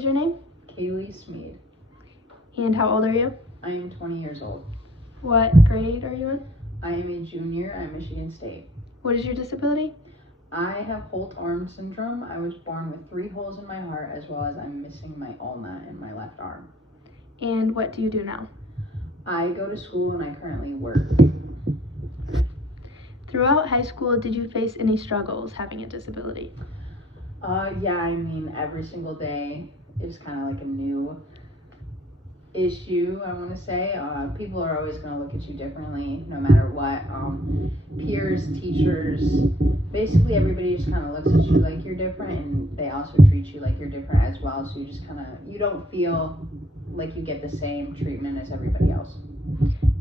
is your name? Kaylee Smead. And how old are you? I am 20 years old. What grade are you in? I am a junior at Michigan State. What is your disability? I have Holt arm syndrome. I was born with 3 holes in my heart, as well as I'm missing my ulna in my left arm. And what do you do now? I go to school and I currently work. Throughout high school, did you face any struggles having a disability? Yeah, I mean, every single day is kind of like a new issue, I want to say. People are always going to look at you differently no matter what. Peers, teachers, basically everybody just kind of looks at you like you're different, and they also treat you like you're different as well, so you just kind of, you don't feel like you get the same treatment as everybody else.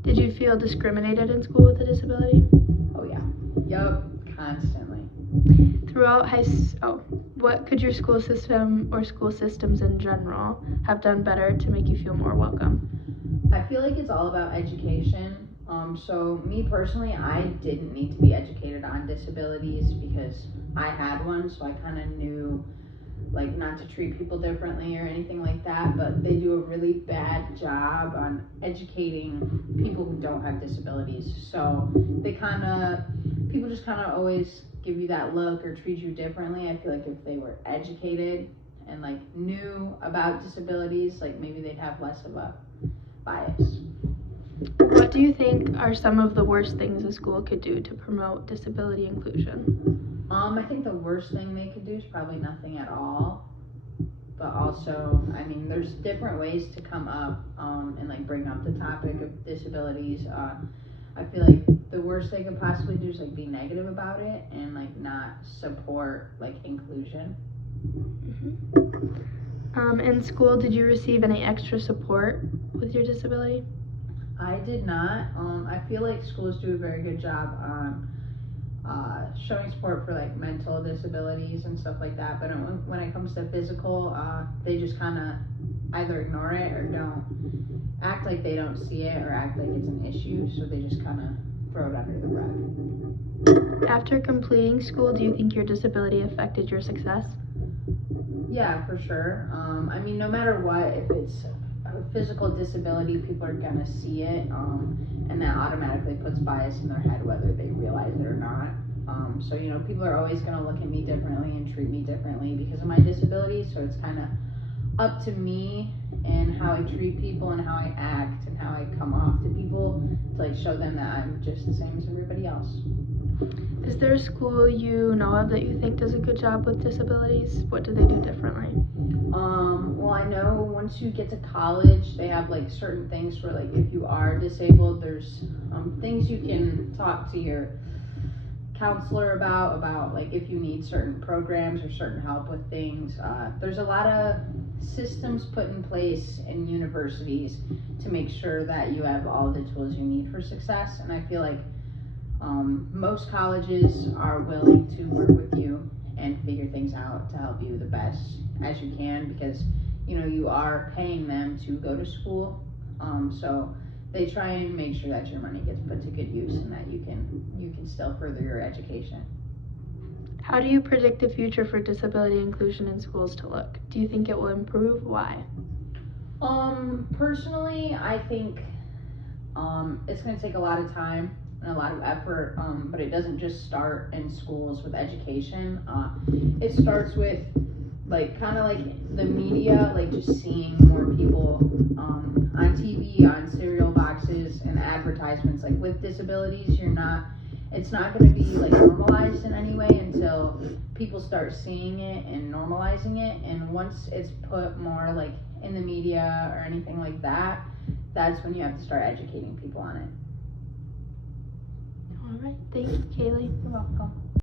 Did you feel discriminated in school with a disability? Oh yeah. Yup, constantly. Throughout what could your school system or school systems in general have done better to make you feel more welcome? I feel like it's all about education. So me personally, I didn't need to be educated on disabilities because I had one, so I kind of knew like not to treat people differently or anything like that, but they do a really bad job on educating people who don't have disabilities. So people just kind of always give you that look or treat you differently. I feel like if they were educated and like knew about disabilities, like maybe they'd have less of a bias. What do you think are some of the worst things a school could do to promote disability inclusion? I think the worst thing they could do is probably nothing at all. But also, I mean, there's different ways to come up and like bring up the topic of disabilities. I feel like the worst they could possibly do is like be negative about it and like not support like inclusion. In school, did you receive any extra support with your disability? I did not. I feel like schools do a very good job on showing support for like mental disabilities and stuff like that, but when it comes to physical, they just kind of either ignore it or don't act like they don't see it or act like it's an issue, so they just kind of throw it under the rug. After completing school, do you think your disability affected your success? Yeah, for sure. I mean, no matter what, if it's a physical disability, people are gonna see it, and that automatically puts bias in their head whether they realize it or not. So you know, people are always gonna look at me differently and treat me differently because of my disability, so it's kind of up to me and how I treat people and how I act and how I come off to people to like show them that I'm just the same as everybody else. Is there a school you know of that you think does a good job with disabilities? What do they do differently? Well, I know once you get to college, they have like certain things where like if you are disabled, there's things you can talk to your counselor about like if you need certain programs or certain help with things. There's a lot of systems put in place in universities to make sure that you have all the tools you need for success, and I feel like most colleges are willing to work with you and figure things out to help you the best as you can, because you know you are paying them to go to school, so they try and make sure that your money gets put to good use and that you can still further your education. How do you predict the future for disability inclusion in schools to look? Do you think it will improve? Why? Personally, I think it's going to take a lot of time and a lot of effort, but it doesn't just start in schools with education. It starts with like kind of like the media, like just seeing more people on TV, on cereal boxes and advertisements like with disabilities. It's not going to be like normalized in any way until people start seeing it and normalizing it, and once it's put more like in the media or anything like that, that's when you have to start educating people on it. All right, thanks, Kaylee. You're welcome.